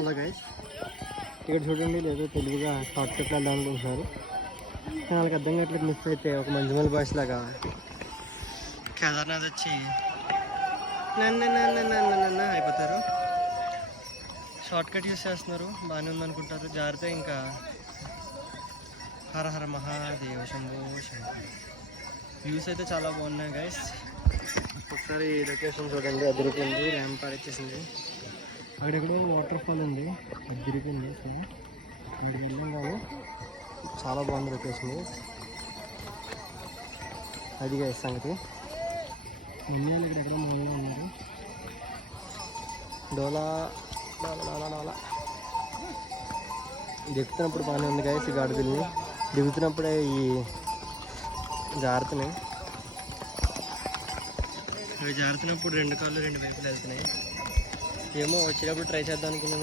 Hello guys, ఇక్కడ చూడండి లేదో తెలుగుగా షార్ట్ కట్లో వెళ్దాం అనుకుంటున్నారు. వాళ్ళకి అర్థం కావట్లేదు. మిస్ అయితే ఒక మంజుమల్ బాయ్స్ లాగా కేదార్నాథ్ వచ్చి నన్ను అయిపోతారు. షార్ట్ కట్ యూస్ చేస్తున్నారు, బాగానే ఉందనుకుంటారు. జాగ్రత్త. ఇంకా హర హర మహాదేవ శంభో శంకర్. వ్యూస్ అయితే చాలా బాగున్నాయి గైస్. ఒకసారి లొకేషన్ చూడండి, అదిరిపోయింది. ర్యాంప్ వచ్చేసింది. అక్కడెక్కడో వాటర్ ఫాల్ ఉంది, అదిరిపోయింది. సో అక్కడికి వెళ్ళాం కానీ చాలా బాగుంది లొకేషన్. అది గైస్ సంగతి. మమ్మీలు ఇక్కడ ఎక్కడో మామూలుగా ఉన్నారు. డోలా డోలా డోలా డోలా దిగుతున్నప్పుడు బాగానే ఉంది గైస్. ఈ గాడిదల్ని దిగుతున్నప్పుడే ఈ జారుతున్నాయి. ఇవి జారుతున్నప్పుడు రెండు కాళ్ళు రెండు వైపులు వెళ్తున్నాయి. ఏమో వచ్చేటప్పుడు ట్రై చేద్దాం అనుకున్నాను.